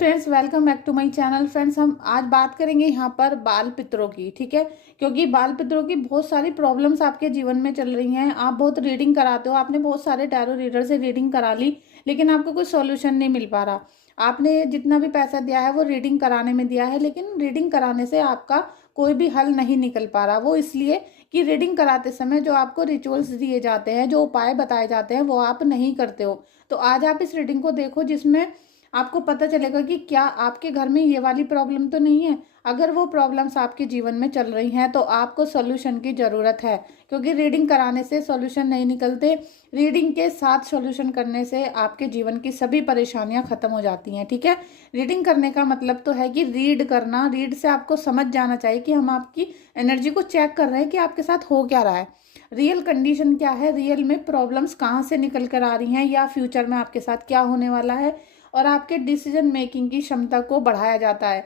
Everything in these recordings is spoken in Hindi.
Friends, welcome back to my channel. Friends, हम आज बात करेंगे यहाँ पर बाल पितरों की। ठीक है, क्योंकि बाल पितरों की बहुत सारी प्रॉब्लम्स आपके जीवन में चल रही हैं। आप बहुत रीडिंग कराते हो, आपने बहुत सारे टैरो रीडर से रीडिंग करा ली, लेकिन आपको कोई सॉल्यूशन नहीं मिल पा रहा। आपने जितना भी पैसा दिया है वो रीडिंग कराने में दिया है, लेकिन रीडिंग कराने से आपका कोई भी हल नहीं निकल पा रहा। वो इसलिए कि रीडिंग कराते समय जो आपको रिचुअल्स दिए जाते हैं, जो उपाय बताए जाते हैं, वो आप नहीं करते हो। तो आज आप इस रीडिंग को देखो, जिसमें आपको पता चलेगा कि क्या आपके घर में ये वाली प्रॉब्लम तो नहीं है। अगर वो प्रॉब्लम्स आपके जीवन में चल रही हैं तो आपको सॉल्यूशन की ज़रूरत है, क्योंकि रीडिंग कराने से सॉल्यूशन नहीं निकलते। रीडिंग के साथ सॉल्यूशन करने से आपके जीवन की सभी परेशानियां खत्म हो जाती हैं। ठीक है, रीडिंग करने का मतलब तो है कि रीड करना। रीड से आपको समझ जाना चाहिए कि हम आपकी एनर्जी को चेक कर रहे हैं कि आपके साथ हो क्या रहा है, रियल कंडीशन क्या है, रियल में प्रॉब्लम्स कहाँ से निकल कर आ रही हैं, या फ्यूचर में आपके साथ क्या होने वाला है। और आपके डिसीजन मेकिंग की क्षमता को बढ़ाया जाता है।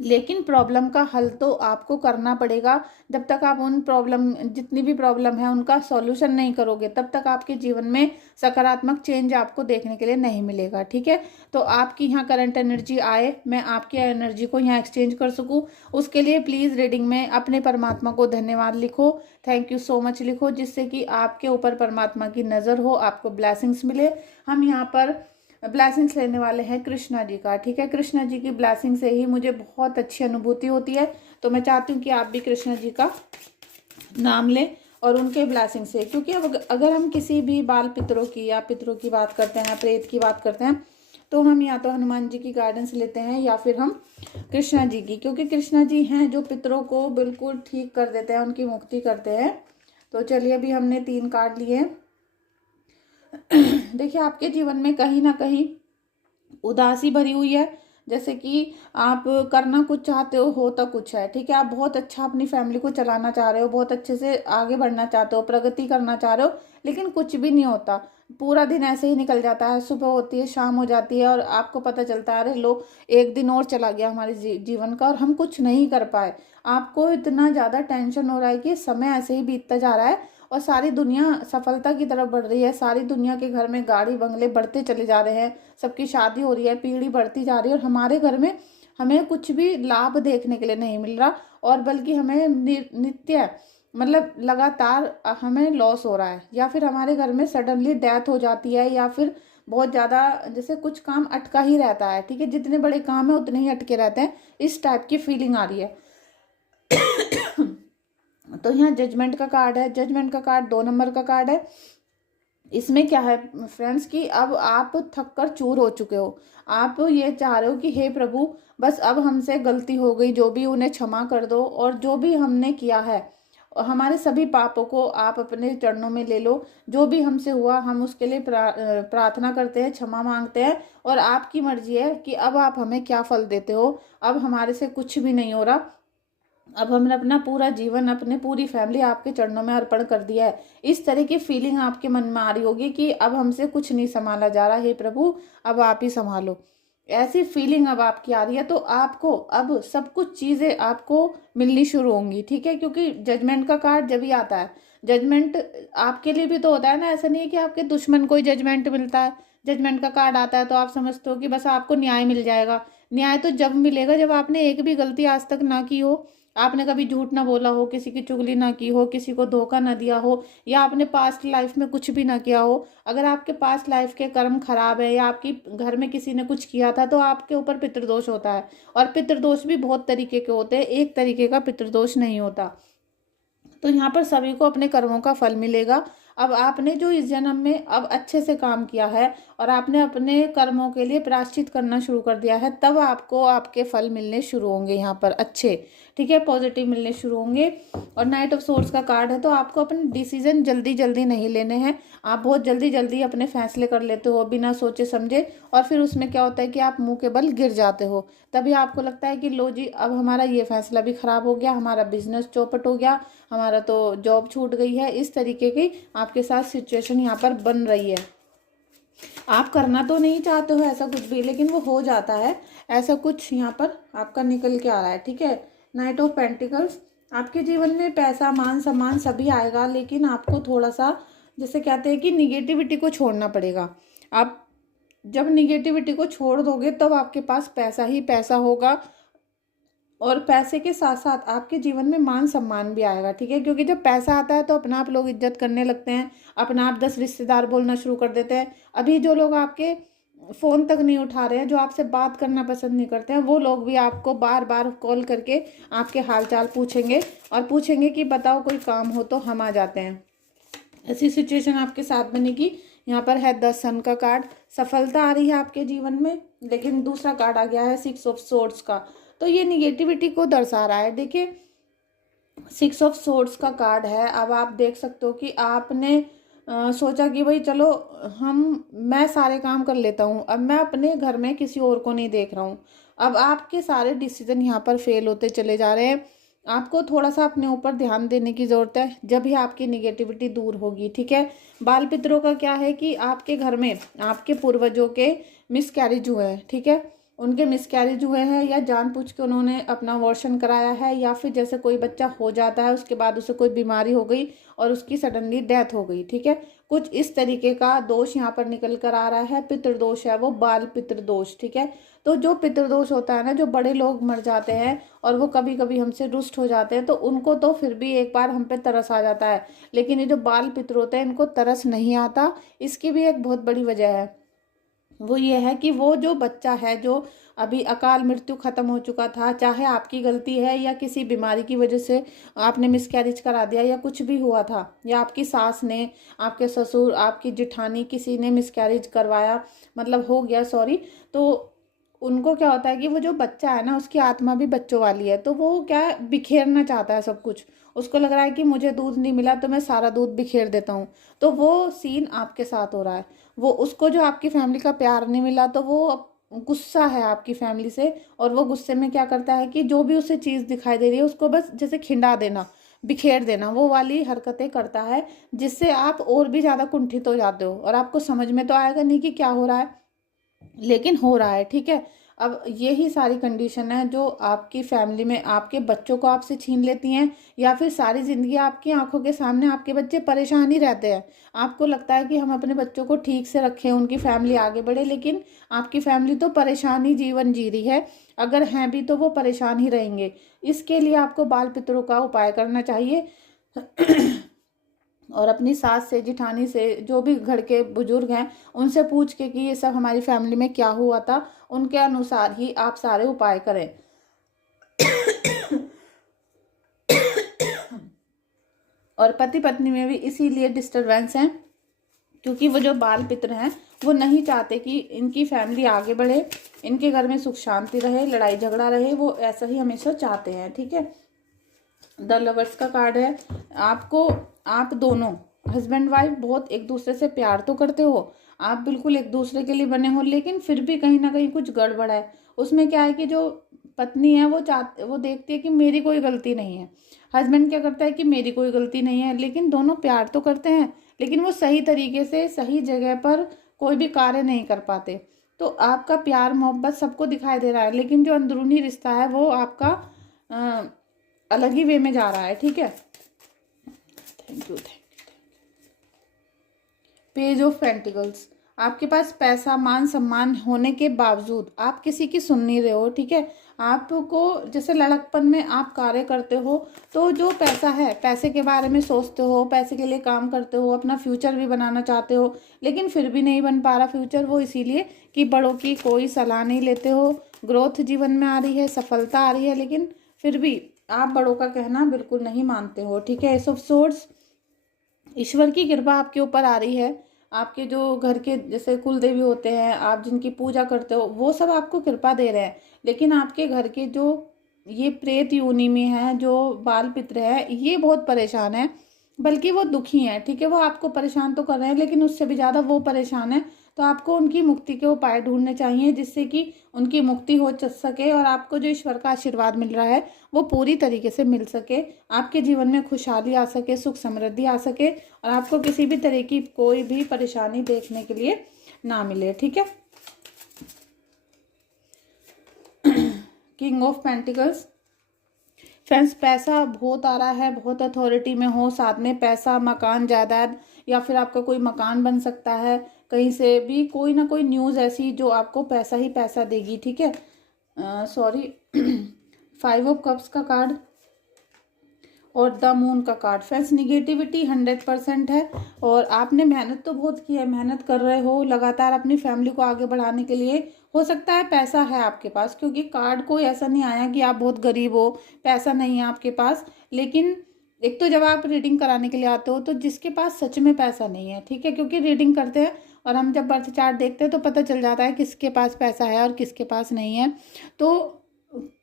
लेकिन प्रॉब्लम का हल तो आपको करना पड़ेगा। जब तक आप उन प्रॉब्लम, जितनी भी प्रॉब्लम है, उनका सॉल्यूशन नहीं करोगे, तब तक आपके जीवन में सकारात्मक चेंज आपको देखने के लिए नहीं मिलेगा। ठीक है, तो आपकी यहाँ करंट एनर्जी आए, मैं आपकी एनर्जी को यहाँ एक्सचेंज कर सकूँ, उसके लिए प्लीज़ रीडिंग में अपने परमात्मा को धन्यवाद लिखो, थैंक यू सो मच लिखो, जिससे कि आपके ऊपर परमात्मा की नज़र हो, आपको ब्लेसिंग्स मिले। हम यहाँ पर ब्लेसिंग्स लेने वाले हैं कृष्णा जी का। ठीक है, कृष्णा जी की ब्लेसिंग से ही मुझे बहुत अच्छी अनुभूति होती है, तो मैं चाहती हूँ कि आप भी कृष्णा जी का नाम लें और उनके ब्लेसिंग से। क्योंकि अब अगर हम किसी भी बाल पितरों की या पितरों की बात करते हैं, प्रेत की बात करते हैं, तो हम या तो हनुमान जी की गाइडेंस लेते हैं या फिर हम कृष्णा जी की, क्योंकि कृष्णा जी हैं जो पितरों को बिल्कुल ठीक कर देते हैं, उनकी मुक्ति करते हैं। तो चलिए, अभी हमने 3 कार्ड लिए। देखिए, आपके जीवन में कहीं ना कहीं उदासी भरी हुई है, जैसे कि आप करना कुछ चाहते हो, होता कुछ है। ठीक है, आप बहुत अच्छा अपनी फैमिली को चलाना चाह रहे हो, बहुत अच्छे से आगे बढ़ना चाहते हो, प्रगति करना चाह रहे हो, लेकिन कुछ भी नहीं होता। पूरा दिन ऐसे ही निकल जाता है, सुबह होती है, शाम हो जाती है, और आपको पता चलता है अरे लो, एक दिन और चला गया हमारे जीवन का और हम कुछ नहीं कर पाए। आपको इतना ज़्यादा टेंशन हो रहा है कि समय ऐसे ही बीतता जा रहा है और सारी दुनिया सफलता की तरफ बढ़ रही है। सारी दुनिया के घर में गाड़ी बंगले बढ़ते चले जा रहे हैं, सबकी शादी हो रही है, पीढ़ी बढ़ती जा रही है, और हमारे घर में हमें कुछ भी लाभ देखने के लिए नहीं मिल रहा, और बल्कि हमें नित्य, मतलब लगातार हमें लॉस हो रहा है, या फिर हमारे घर में सडनली डेथ हो जाती है, या फिर बहुत ज़्यादा जैसे कुछ काम अटका ही रहता है। ठीक है, जितने बड़े काम है उतने ही अटके रहते हैं, इस टाइप की फीलिंग आ रही है। तो यहाँ जजमेंट का कार्ड है। जजमेंट का कार्ड 2 नंबर का कार्ड है। इसमें क्या है फ्रेंड्स कि अब आप थक कर चूर हो चुके हो। आप ये चाह रहे हो कि हे प्रभु, बस अब हमसे गलती हो गई, जो भी उन्हें क्षमा कर दो, और जो भी हमने किया है, हमारे सभी पापों को आप अपने चरणों में ले लो। जो भी हमसे हुआ, हम उसके लिए प्रार्थना करते हैं, क्षमा मांगते हैं, और आपकी मर्जी है कि अब आप हमें क्या फल देते हो। अब हमारे से कुछ भी नहीं हो रहा, अब हमने अपना पूरा जीवन, अपने पूरी फैमिली आपके चरणों में अर्पण कर दिया है। इस तरह की फीलिंग आपके मन में आ रही होगी कि अब हमसे कुछ नहीं संभाला जा रहा, हे प्रभु अब आप ही संभालो। ऐसी फीलिंग अब आपकी आ रही है, तो आपको अब सब कुछ चीज़ें आपको मिलनी शुरू होंगी। ठीक है, क्योंकि जजमेंट का कार्ड जब भी आता है, जजमेंट आपके लिए भी तो होता है ना। ऐसा नहीं है कि आपके दुश्मन को ही जजमेंट मिलता है। जजमेंट का कार्ड आता है तो आप समझते हो कि बस आपको न्याय मिल जाएगा। न्याय तो जब मिलेगा जब आपने एक भी गलती आज तक ना की हो, आपने कभी झूठ ना बोला हो, किसी की चुगली ना की हो, किसी को धोखा ना दिया हो, या आपने पास्ट लाइफ में कुछ भी ना किया हो। अगर आपके पास्ट लाइफ के कर्म खराब है, या आपकी घर में किसी ने कुछ किया था, तो आपके ऊपर पितृदोष होता है। और पितृदोष भी बहुत तरीके के होते हैं, एक तरीके का पितृदोष नहीं होता। तो यहाँ पर सभी को अपने कर्मों का फल मिलेगा। अब आपने जो इस जन्म में अब अच्छे से काम किया है, और आपने अपने कर्मों के लिए प्रायश्चित करना शुरू कर दिया है, तब आपको आपके फल मिलने शुरू होंगे यहाँ पर अच्छे। ठीक है, पॉजिटिव मिलने शुरू होंगे। और नाइट ऑफ सोर्स का कार्ड है, तो आपको अपने डिसीजन जल्दी जल्दी नहीं लेने हैं। आप बहुत जल्दी जल्दी अपने फैसले कर लेते हो बिना सोचे समझे, और फिर उसमें क्या होता है कि आप मुंह के बल गिर जाते हो। तभी आपको लगता है कि लो जी, अब हमारा ये फैसला भी खराब हो गया, हमारा बिजनेस चौपट हो गया, हमारा तो जॉब छूट गई है। इस तरीके की आपके साथ सिचुएशन यहाँ पर बन रही है। आप करना तो नहीं चाहते हो ऐसा कुछ भी, लेकिन वो हो जाता है। ऐसा कुछ यहाँ पर आपका निकल के आ रहा है। ठीक है, नाइट ऑफ पेंटिकल्स, आपके जीवन में पैसा, मान सम्मान सभी आएगा, लेकिन आपको थोड़ा सा, जैसे कहते हैं कि निगेटिविटी को छोड़ना पड़ेगा। आप जब निगेटिविटी को छोड़ दोगे तब आपके पास पैसा ही पैसा होगा, और पैसे के साथ साथ आपके जीवन में मान सम्मान भी आएगा, ठीक है। क्योंकि जब पैसा आता है तो अपना आप लोग इज्जत करने लगते हैं, अपना आप 10 रिश्तेदार बोलना शुरू कर देते हैं। अभी जो लोग आपके फ़ोन तक नहीं उठा रहे हैं, जो आपसे बात करना पसंद नहीं करते हैं, वो लोग भी आपको बार बार कॉल करके आपके हाल चाल पूछेंगे और पूछेंगे कि बताओ कोई काम हो तो हम आ जाते हैं। ऐसी सिचुएशन आपके साथ बनेगी। यहाँ पर है 10 सन का कार्ड, सफलता आ रही है आपके जीवन में, लेकिन दूसरा कार्ड आ गया है 6 ऑफ सोर्ड्स का, तो ये निगेटिविटी को दर्शा रहा है। देखिए 6 ऑफ सोर्ड्स का कार्ड है। अब आप देख सकते हो कि आपने सोचा कि भाई चलो मैं सारे काम कर लेता हूँ, अब मैं अपने घर में किसी और को नहीं देख रहा हूँ। अब आपके सारे डिसीजन यहाँ पर फेल होते चले जा रहे हैं। आपको थोड़ा सा अपने ऊपर ध्यान देने की ज़रूरत है, जब भी आपकी निगेटिविटी दूर होगी, ठीक है। बाल पितरों का क्या है कि आपके घर में आपके पूर्वजों के मिसकैरेज हुए हैं, ठीक है, उनके मिसकैरेज हुए हैं, या जानबूझ के उन्होंने अपना अबॉर्शन कराया है, या फिर जैसे कोई बच्चा हो जाता है उसके बाद उसे कोई बीमारी हो गई और उसकी सडनली डेथ हो गई, ठीक है। कुछ इस तरीके का दोष यहाँ पर निकल कर आ रहा है। पितृदोष है वो, बाल पितृदोष, ठीक है। तो जो पितृदोष होता है ना, जो बड़े लोग मर जाते हैं और वो कभी कभी हमसे रुष्ट हो जाते हैं, तो उनको तो फिर भी एक बार हम पे तरस आ जाता है, लेकिन ये जो बाल पितर होते हैं इनको तरस नहीं आता। इसकी भी एक बहुत बड़ी वजह है, वो ये है कि वो जो बच्चा है जो अभी अकाल मृत्यु खत्म हो चुका था, चाहे आपकी गलती है या किसी बीमारी की वजह से आपने मिसकैरेज करा दिया या कुछ भी हुआ था, या आपकी सास ने, आपके ससुर, आपकी जिठानी, किसी ने मिसकैरेज करवाया, मतलब हो गया, सॉरी, तो उनको क्या होता है कि वो जो बच्चा है ना, उसकी आत्मा भी बच्चों वाली है, तो वो क्या है, बिखेरना चाहता है सब कुछ। उसको लग रहा है कि मुझे दूध नहीं मिला तो मैं सारा दूध बिखेर देता हूँ। तो वो सीन आपके साथ हो रहा है। वो उसको जो आपकी फैमिली का प्यार नहीं मिला तो वो गुस्सा है आपकी फैमिली से, और वो गुस्से में क्या करता है कि जो भी उसे चीज़ दिखाई दे रही है उसको बस जैसे खिंडा देना, बिखेर देना, वो वाली हरकतें करता है, जिससे आप और भी ज़्यादा कुंठित हो जाते हो और आपको समझ में तो आएगा नहीं कि क्या हो रहा है, लेकिन हो रहा है, ठीक है। अब यही सारी कंडीशन है जो आपकी फैमिली में आपके बच्चों को आपसे छीन लेती हैं, या फिर सारी ज़िंदगी आपकी आंखों के सामने आपके बच्चे परेशान ही रहते हैं। आपको लगता है कि हम अपने बच्चों को ठीक से रखें, उनकी फैमिली आगे बढ़े, लेकिन आपकी फैमिली तो परेशान ही जीवन जी रही है। अगर हैं भी तो वो परेशान ही रहेंगे। इसके लिए आपको बाल पितरों का उपाय करना चाहिए और अपनी सास से, जिठानी से, जो भी घर के बुजुर्ग हैं, उनसे पूछ के कि ये सब हमारी फैमिली में क्या हुआ था, उनके अनुसार ही आप सारे उपाय करें। और पति पत्नी में भी इसीलिए डिस्टरबेंस है, क्योंकि वो जो बाल पितर हैं वो नहीं चाहते कि इनकी फैमिली आगे बढ़े, इनके घर में सुख शांति रहे, लड़ाई झगड़ा रहे, वो ऐसा ही हमेशा चाहते हैं, ठीक है। द लवर्स का कार्ड है। आप दोनों हस्बैंड वाइफ बहुत एक दूसरे से प्यार तो करते हो, आप बिल्कुल एक दूसरे के लिए बने हो, लेकिन फिर भी कहीं ना कहीं कुछ गड़बड़ है। उसमें क्या है कि जो पत्नी है वो देखती है कि मेरी कोई गलती नहीं है, हस्बैंड क्या करता है कि मेरी कोई गलती नहीं है, लेकिन दोनों प्यार तो करते हैं, लेकिन वो सही तरीके से सही जगह पर कोई भी कार्य नहीं कर पाते। तो आपका प्यार मोहब्बत सबको दिखाई दे रहा है, लेकिन जो अंदरूनी रिश्ता है वो आपका अलग ही वे में जा रहा है, ठीक है। Thank you. Page of pentacles, आपके पास पैसा मान सम्मान होने के बावजूद आप किसी की सुन नहीं रहे हो, ठीक है। आपको जैसे लड़कपन में आप कार्य करते हो तो जो पैसा है, पैसे के बारे में सोचते हो, पैसे के लिए काम करते हो, अपना फ्यूचर भी बनाना चाहते हो, लेकिन फिर भी नहीं बन पा रहा फ्यूचर। वो इसीलिए कि बड़ों की कोई सलाह नहीं लेते हो। ग्रोथ जीवन में आ रही है, सफलता आ रही है, लेकिन फिर भी आप बड़ों का कहना बिल्कुल नहीं मानते हो, ठीक है। एस ऑफ सोर्ड्स, ईश्वर की कृपा आपके ऊपर आ रही है। आपके जो घर के जैसे कुल देवी होते हैं, आप जिनकी पूजा करते हो, वो सब आपको कृपा दे रहे हैं, लेकिन आपके घर के जो ये प्रेत योनि में है, जो बाल पितर है, ये बहुत परेशान है, बल्कि वो दुखी हैं, ठीक है। वो आपको परेशान तो कर रहे हैं, लेकिन उससे भी ज़्यादा वो परेशान है। तो आपको उनकी मुक्ति के उपाय ढूंढने चाहिए, जिससे कि उनकी मुक्ति हो सके और आपको जो ईश्वर का आशीर्वाद मिल रहा है वो पूरी तरीके से मिल सके, आपके जीवन में खुशहाली आ सके, सुख समृद्धि आ सके, और आपको किसी भी तरह की कोई भी परेशानी देखने के लिए ना मिले, ठीक है। किंग ऑफ पेंटिकल्स, फ्रेंड्स, पैसा बहुत आ रहा है, बहुत अथॉरिटी में हो, साथ में पैसा, मकान, जायदाद, या फिर आपका कोई मकान बन सकता है, कहीं से भी कोई ना कोई न्यूज़ ऐसी जो आपको पैसा ही पैसा देगी, ठीक है। सॉरी 5 ऑफ कप्स का कार्ड और द मून का कार्ड। फ्रेंड्स निगेटिविटी 100% है और आपने मेहनत तो बहुत की है, मेहनत कर रहे हो लगातार अपनी फैमिली को आगे बढ़ाने के लिए। हो सकता है पैसा है आपके पास, क्योंकि कार्ड कोई ऐसा नहीं आया कि आप बहुत गरीब हो, पैसा नहीं है आपके पास। लेकिन एक तो जब आप रीडिंग कराने के लिए आते हो तो जिसके पास सच में पैसा नहीं है, ठीक है, क्योंकि रीडिंग करते हैं और हम जब बर्थ चार्ट देखते हैं तो पता चल जाता है किसके पास पैसा है और किसके पास नहीं है। तो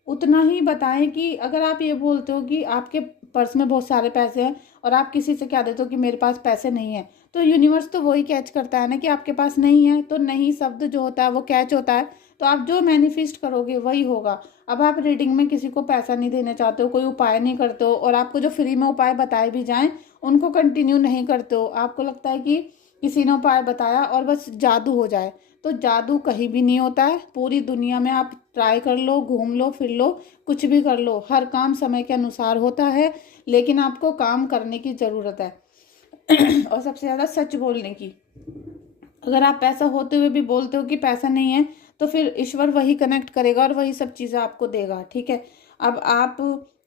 उतना ही बताएं कि अगर आप ये बोलते हो कि आपके पर्स में बहुत सारे पैसे हैं और आप किसी से क्या देते हो कि मेरे पास पैसे नहीं है, तो यूनिवर्स तो वही कैच करता है ना कि आपके पास नहीं है। तो नहीं शब्द जो होता है वो कैच होता है, तो आप जो मैनिफेस्ट करोगे वही होगा। अब आप रीडिंग में किसी को पैसा नहीं देना चाहते हो, कोई उपाय नहीं करते हो, और आपको जो फ्री में उपाय बताए भी जाएं उनको कंटिन्यू नहीं करते हो, आपको लगता है कि किसी ने उपाय बताया और बस जादू हो जाए, तो जादू कहीं भी नहीं होता है। पूरी दुनिया में आप ट्राई कर लो, घूम लो, फिर लो, कुछ भी कर लो, हर काम समय के अनुसार होता है, लेकिन आपको काम करने की ज़रूरत है और सबसे ज़्यादा सच बोलने की। अगर आप पैसा होते हुए भी बोलते हो कि पैसा नहीं है, तो फिर ईश्वर वही कनेक्ट करेगा और वही सब चीज़ें आपको देगा, ठीक है। अब आप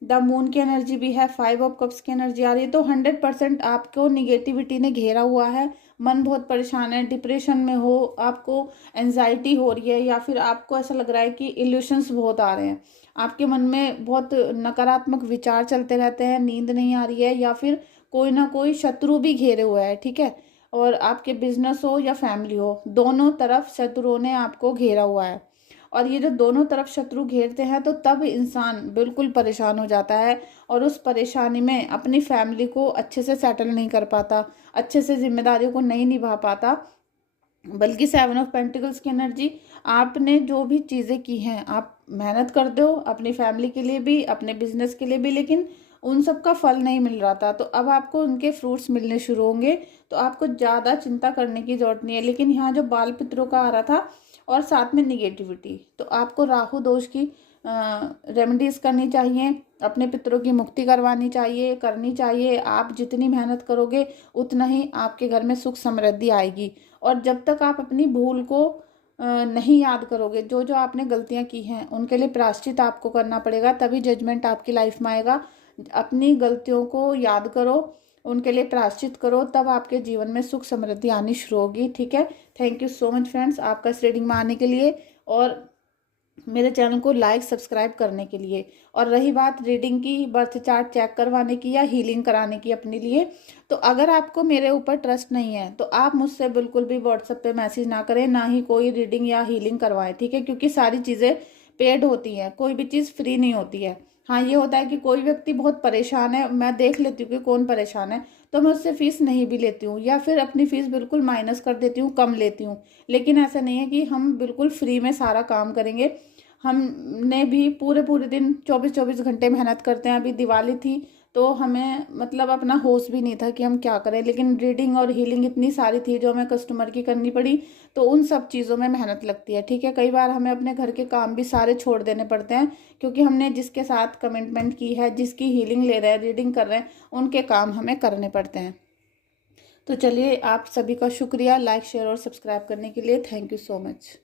द मून की एनर्जी भी है, 5 ऑफ कप्स की एनर्जी आ रही है, तो 100% आपको निगेटिविटी ने घेरा हुआ है। मन बहुत परेशान है, डिप्रेशन में हो, आपको एनजाइटी हो रही है, या फिर आपको ऐसा लग रहा है कि इल्यूशंस बहुत आ रहे हैं, आपके मन में बहुत नकारात्मक विचार चलते रहते हैं, नींद नहीं आ रही है, या फिर कोई ना कोई शत्रु भी घेरे हुआ है, ठीक है। और आपके बिजनेस हो या फैमिली हो, दोनों तरफ शत्रुओं ने आपको घेरा हुआ है। और ये जो दोनों तरफ शत्रु घेरते हैं तो तब इंसान बिल्कुल परेशान हो जाता है और उस परेशानी में अपनी फैमिली को अच्छे से सेटल नहीं कर पाता, अच्छे से जिम्मेदारियों को नहीं निभा पाता। बल्कि 7 ऑफ पेंटिकल्स की एनर्जी, आपने जो भी चीज़ें की हैं, आप मेहनत करते हो अपनी फैमिली के लिए भी, अपने बिजनेस के लिए भी, लेकिन उन सब का फल नहीं मिल रहा था, तो अब आपको उनके फ्रूट्स मिलने शुरू होंगे। तो आपको ज़्यादा चिंता करने की जरूरत नहीं है। लेकिन यहाँ जो बाल पितरों का आ रहा था और साथ में निगेटिविटी, तो आपको राहु दोष की रेमेडीज करनी चाहिए, अपने पितरों की मुक्ति करनी चाहिए। आप जितनी मेहनत करोगे उतना ही आपके घर में सुख समृद्धि आएगी। और जब तक आप अपनी भूल को नहीं याद करोगे, जो जो आपने गलतियां की हैं उनके लिए प्रायश्चित आपको करना पड़ेगा, तभी जजमेंट आपकी लाइफ में आएगा। अपनी गलतियों को याद करो, उनके लिए प्रायश्चित करो, तब आपके जीवन में सुख समृद्धि आनी शुरू होगी, ठीक है। Thank you so much friends, आपका इस रीडिंग में आने के लिए और मेरे चैनल को लाइक सब्सक्राइब करने के लिए। और रही बात रीडिंग की, बर्थ चार्ट चेक करवाने की या हीलिंग कराने की अपने लिए, तो अगर आपको मेरे ऊपर ट्रस्ट नहीं है तो आप मुझसे बिल्कुल भी व्हाट्सएप पे मैसेज ना करें, ना ही कोई रीडिंग या हीलिंग करवाएं, ठीक है। क्योंकि सारी चीज़ें पेड होती हैं, कोई भी चीज़ फ्री नहीं होती है। हाँ ये होता है कि कोई व्यक्ति बहुत परेशान है, मैं देख लेती हूँ कि कौन परेशान है, तो मैं उससे फीस नहीं भी लेती हूँ, या फिर अपनी फ़ीस बिल्कुल माइनस कर देती हूँ, कम लेती हूँ। लेकिन ऐसा नहीं है कि हम बिल्कुल फ्री में सारा काम करेंगे। हमने भी पूरे पूरे दिन 24-24 घंटे मेहनत करते हैं। अभी दिवाली थी तो हमें मतलब अपना होश भी नहीं था कि हम क्या करें, लेकिन रीडिंग और हीलिंग इतनी सारी थी जो हमें कस्टमर की करनी पड़ी, तो उन सब चीज़ों में मेहनत लगती है, ठीक है। कई बार हमें अपने घर के काम भी सारे छोड़ देने पड़ते हैं, क्योंकि हमने जिसके साथ कमिटमेंट की है, जिसकी हीलिंग ले रहे हैं, रीडिंग कर रहे हैं, उनके काम हमें करने पड़ते हैं। तो चलिए, आप सभी का शुक्रिया लाइक शेयर और सब्सक्राइब करने के लिए। Thank you so much.